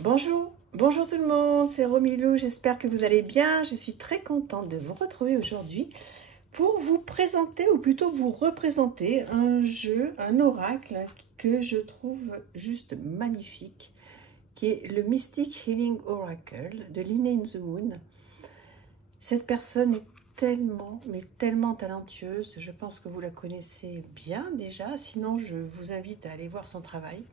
Bonjour, bonjour tout le monde, c'est Romilou, j'espère que vous allez bien. Je suis très contente de vous retrouver aujourd'hui pour vous présenter, ou plutôt vous représenter, un jeu, un oracle que je trouve juste magnifique, qui est le Mystic Healing Oracle de Line in the Moon. Cette personne est tellement, mais tellement talentueuse, je pense que vous la connaissez bien déjà, sinon je vous invite à aller voir son travail.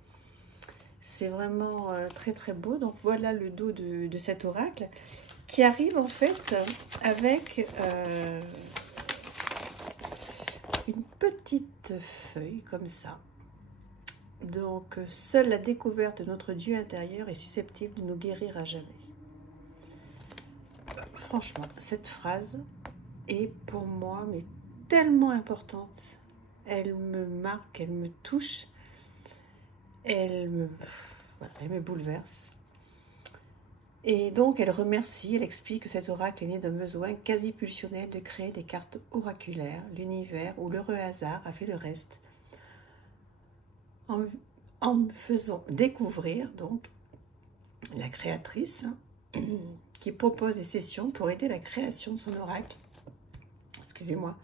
C'est vraiment très très beau. Donc voilà le dos de cet oracle qui arrive en fait avec une petite feuille comme ça. Donc seule la découverte de notre Dieu intérieur est susceptible de nous guérir à jamais. Franchement, cette phrase est pour moi mais tellement importante. Elle me marque, elle me touche, elle me bouleverse. Et donc, elle remercie, elle explique que cet oracle est né d'un besoin quasi pulsionnel de créer des cartes oraculaires, l'univers ou l'heureux hasard a fait le reste, en me faisant découvrir donc la créatrice qui propose des sessions pour aider la création de son oracle. Excusez-moi.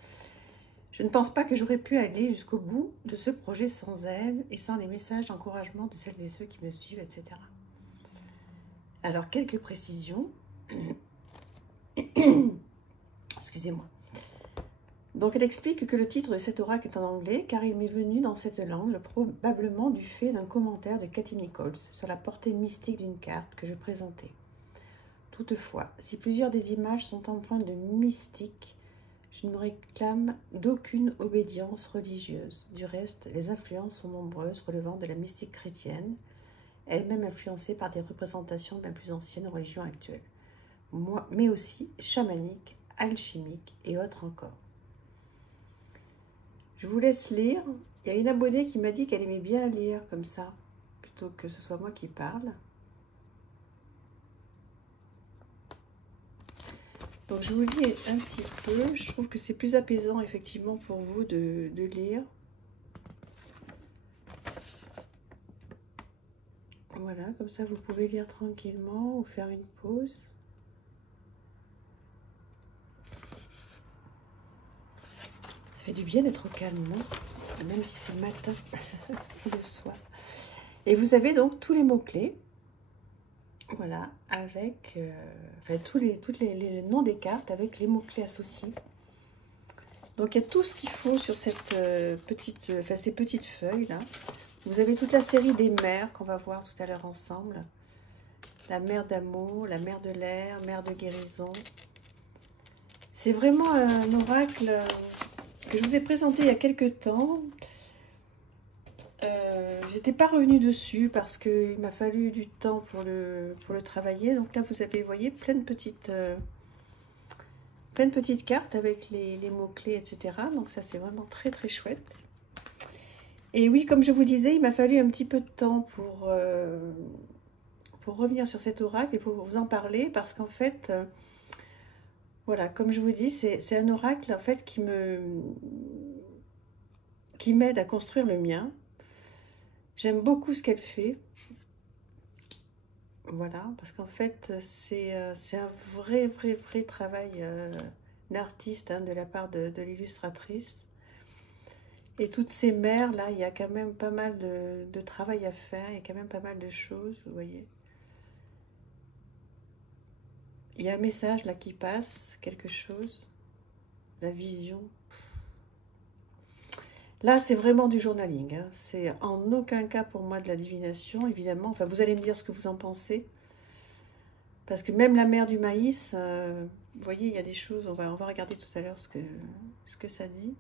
Je ne pense pas que j'aurais pu aller jusqu'au bout de ce projet sans elle et sans les messages d'encouragement de celles et ceux qui me suivent, etc. Alors, quelques précisions. Excusez-moi. Donc, elle explique que le titre de cet oracle est en anglais, car il m'est venu dans cette langue, probablement du fait d'un commentaire de Cathy Nichols sur la portée mystique d'une carte que je présentais. Toutefois, si plusieurs des images sont empreintes de mystique, je ne me réclame d'aucune obédience religieuse. Du reste, les influences sont nombreuses relevant de la mystique chrétienne, elle-même influencée par des représentations bien plus anciennes aux religions actuelles, mais aussi chamaniques, alchimiques et autres encore. Je vous laisse lire. Il y a une abonnée qui m'a dit qu'elle aimait bien lire comme ça, plutôt que ce soit moi qui parle. Donc je vous lis un petit peu. Je trouve que c'est plus apaisant effectivement pour vous de lire. Voilà, comme ça vous pouvez lire tranquillement ou faire une pause. Ça fait du bien d'être au calme, non? Même si c'est le matin ou le soir. Et vous avez donc tous les mots-clés. Voilà, avec tous les noms des cartes avec les mots-clés associés. Donc il y a tout ce qu'il faut sur cette ces petites feuilles là. Vous avez toute la série des mers qu'on va voir tout à l'heure ensemble. La mer d'amour, la mer de l'air, mer de guérison. C'est vraiment un oracle que je vous ai présenté il y a quelques temps. J'étais pas revenue dessus parce qu'il m'a fallu du temps pour le travailler. Donc là, vous avez, voyez, plein de petites cartes avec les mots-clés, etc. Donc ça, c'est vraiment très, très chouette. Et oui, comme je vous disais, il m'a fallu un petit peu de temps pour revenir sur cet oracle et pour vous en parler parce qu'en fait, voilà, comme je vous dis, c'est un oracle en fait qui m'aide à construire le mien. J'aime beaucoup ce qu'elle fait. Voilà, parce qu'en fait, c'est un vrai travail d'artiste de la part de l'illustratrice. Et toutes ces mers, là, il y a quand même pas mal de travail à faire, il y a quand même pas mal de choses, vous voyez. Il y a un message là qui passe, quelque chose, la vision. Là, c'est vraiment du journaling, hein. C'est en aucun cas pour moi de la divination, évidemment. Enfin, vous allez me dire ce que vous en pensez. Parce que même la mer du maïs, vous voyez, il y a des choses, on va regarder tout à l'heure ce que ça dit.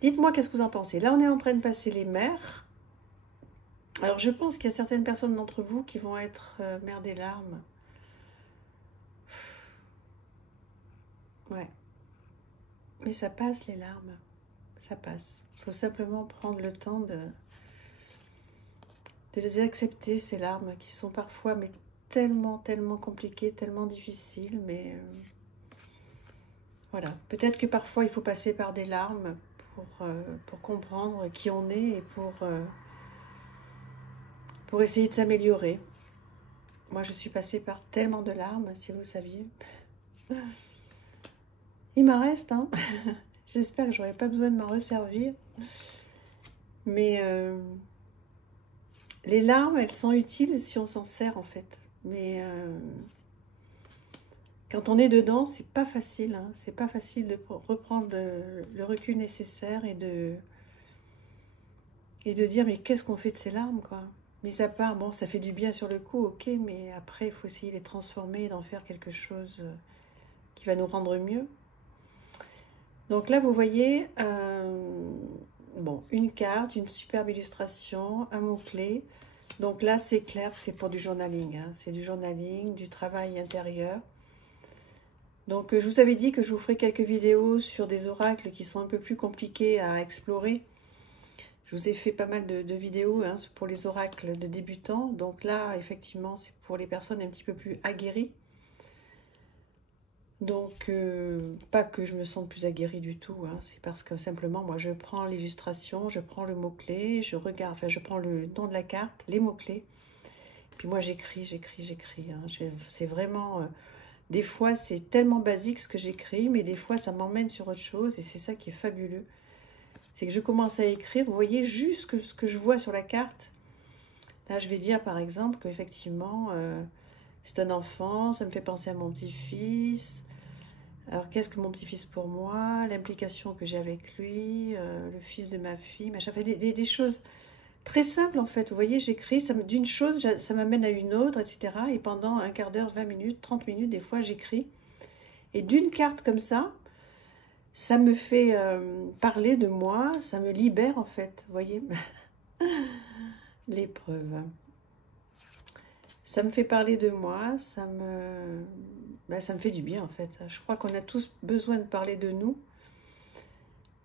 Dites-moi qu'est-ce que vous en pensez. Là, on est en train de passer les mers. Alors, je pense qu'il y a certaines personnes d'entre vous qui vont être mer des larmes. Ouais. Mais ça passe, les larmes. Ça passe. Il faut simplement prendre le temps de les accepter, ces larmes, qui sont parfois mais tellement compliquées, tellement difficiles. Mais voilà. Peut-être que parfois, il faut passer par des larmes pour comprendre qui on est et pour essayer de s'améliorer. moi je suis passée par tellement de larmes, si vous saviez. Il m'en reste, hein. J'espère que j'aurai pas besoin de m'en resservir. Mais les larmes, elles sont utiles si on s'en sert en fait. Mais quand on est dedans, c'est pas facile. Hein. C'est pas facile de reprendre le recul nécessaire et de dire mais qu'est-ce qu'on fait de ces larmes quoi. Mis à part, bon, ça fait du bien sur le coup, ok, mais après il faut essayer de les transformer, d'en faire quelque chose qui va nous rendre mieux. Donc là, vous voyez, bon, une carte, une superbe illustration, un mot-clé. Donc là, c'est clair, c'est pour du journaling. Hein. C'est du journaling, du travail intérieur. Donc, je vous avais dit que je vous ferai quelques vidéos sur des oracles qui sont un peu plus compliqués à explorer. Je vous ai fait pas mal de vidéos hein, pour les oracles de débutants. Donc là, effectivement, c'est pour les personnes un petit peu plus aguerries. Donc, pas que je me sente plus aguerrie du tout, hein, c'est parce que simplement, moi, je prends l'illustration, je prends le mot-clé, je regarde, enfin, je prends le nom de la carte, les mots-clés, puis moi, j'écris. Hein, c'est vraiment, des fois, c'est tellement basique ce que j'écris, mais des fois, ça m'emmène sur autre chose, et c'est ça qui est fabuleux. C'est que je commence à écrire, vous voyez, juste ce que je vois sur la carte. Là, je vais dire, par exemple, qu'effectivement, c'est un enfant, ça me fait penser à mon petit-fils. Alors, qu'est-ce que mon petit-fils pour moi? L'implication que j'ai avec lui, le fils de ma fille, machin. Enfin, des choses très simples, en fait. Vous voyez, j'écris, d'une chose, ça m'amène à une autre, etc. Et pendant un quart d'heure, 20 minutes, 30 minutes, des fois, j'écris. Et d'une carte comme ça me fait parler de moi, ça me libère, en fait. Vous voyez, l'épreuve. Ça me fait parler de moi, ça me fait du bien en fait. Je crois qu'on a tous besoin de parler de nous.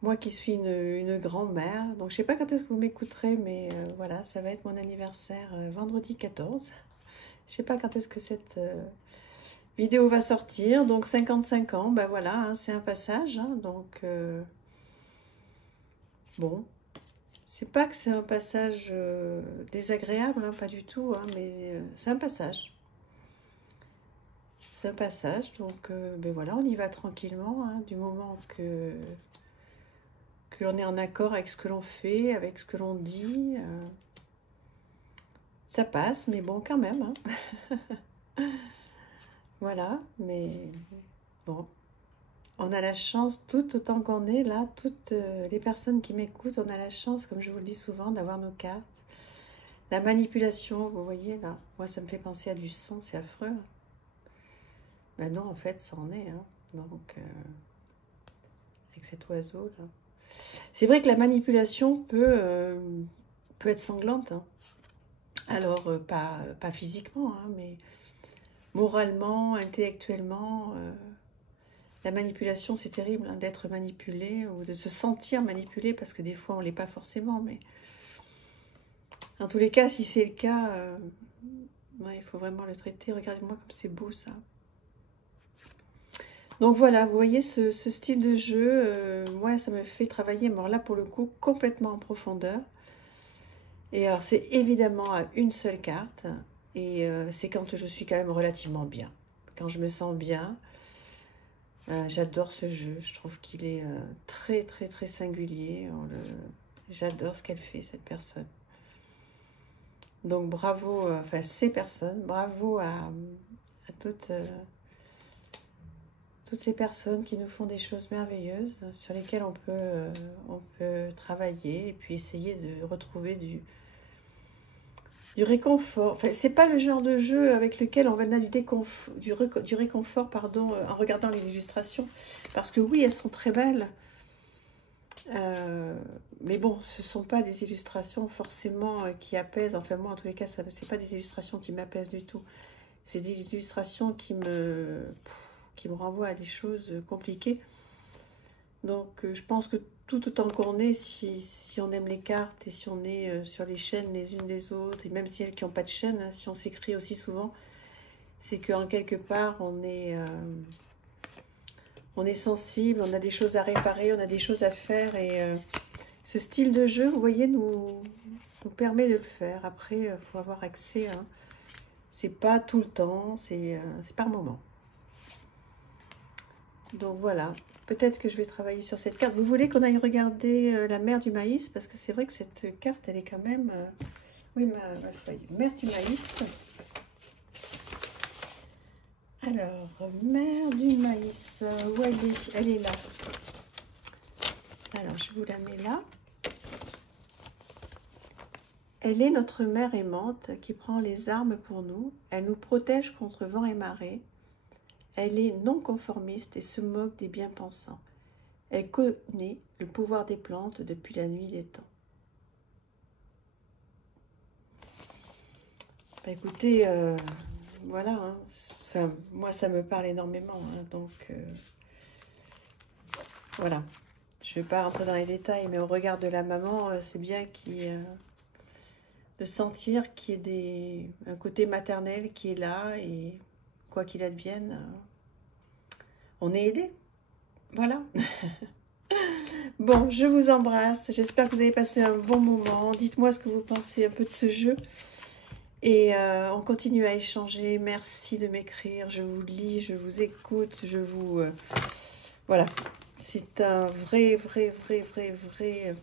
Moi qui suis une grand-mère, donc je sais pas quand est-ce que vous m'écouterez, mais voilà, ça va être mon anniversaire vendredi 14. Je sais pas quand est-ce que cette vidéo va sortir, donc 55 ans, ben voilà, hein, c'est un passage, hein, donc bon. C'est pas que c'est un passage désagréable, hein, pas du tout, hein, mais c'est un passage. C'est un passage, donc ben voilà, on y va tranquillement, hein, du moment que l'on est en accord avec ce que l'on fait, avec ce que l'on dit. Ça passe, mais bon, quand même. Hein. Voilà, mais bon. On a la chance, tout autant qu'on est là, toutes les personnes qui m'écoutent, on a la chance, comme je vous le dis souvent, d'avoir nos cartes. La manipulation, vous voyez là, moi ça me fait penser à du sang, c'est affreux. Ben non, en fait, ça en est. Hein. Donc, avec cet oiseau là. C'est vrai que la manipulation peut être sanglante. Hein. Alors, pas physiquement, hein, mais moralement, intellectuellement. La manipulation, c'est terrible, hein, d'être manipulé ou de se sentir manipulé, parce que des fois, on ne l'est pas forcément, mais en tous les cas, si c'est le cas, ouais, il faut vraiment le traiter. Regardez-moi comme c'est beau, ça. Donc voilà, vous voyez, ce style de jeu, moi, ça me fait travailler, mais alors là, pour le coup, complètement en profondeur. Et alors, c'est évidemment à une seule carte, et c'est quand je suis quand même relativement bien. Quand je me sens bien. J'adore ce jeu, je trouve qu'il est très très très singulier. J'adore ce qu'elle fait, cette personne. Donc bravo, enfin ces personnes, bravo à toutes ces personnes qui nous font des choses merveilleuses, sur lesquelles on peut travailler et puis essayer de retrouver du réconfort. Enfin, c'est pas le genre de jeu avec lequel on va donner du réconfort, pardon, en regardant les illustrations. Parce que oui, elles sont très belles. Mais bon, ce ne sont pas des illustrations forcément qui apaisent. Enfin, moi, en tous les cas, ce n'est pas des illustrations qui m'apaisent du tout. C'est des illustrations qui me renvoient à des choses compliquées. Donc, je pense que tout autant qu'on est, si on aime les cartes et si on est sur les chaînes les unes des autres, et même si elles qui n'ont pas de chaîne, hein, si on s'écrit aussi souvent, c'est qu'en quelque part, on est sensible, on a des choses à réparer, on a des choses à faire, et ce style de jeu, vous voyez, nous permet de le faire. Après, il faut avoir accès, hein, C'est pas tout le temps, c'est par moment. Donc voilà, peut-être que je vais travailler sur cette carte. Vous voulez qu'on aille regarder la mer du maïs? Parce que c'est vrai que cette carte, elle est quand même... oui, ma feuille. Mer du maïs. Alors, mer du maïs, où elle est? Elle est là. Alors, je vous la mets là. Elle est notre mère aimante qui prend les armes pour nous. Elle nous protège contre vent et marée. Elle est non conformiste et se moque des bien-pensants. Elle connaît le pouvoir des plantes depuis la nuit des temps. Bah, écoutez, voilà. Hein. Enfin, moi, ça me parle énormément. Hein, donc, voilà. Je ne vais pas rentrer dans les détails, mais au regard de la maman, c'est bien de sentir qu'il y ait un côté maternel qui est là et quoi qu'il advienne, on est aidé. Voilà. Bon, je vous embrasse. J'espère que vous avez passé un bon moment. Dites-moi ce que vous pensez un peu de ce jeu. Et on continue à échanger. Merci de m'écrire. Je vous lis, je vous écoute, je vous... voilà. C'est un vrai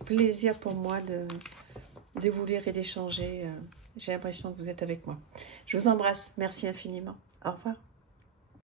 plaisir pour moi de vous lire et d'échanger. J'ai l'impression que vous êtes avec moi. Je vous embrasse. Merci infiniment. Au revoir.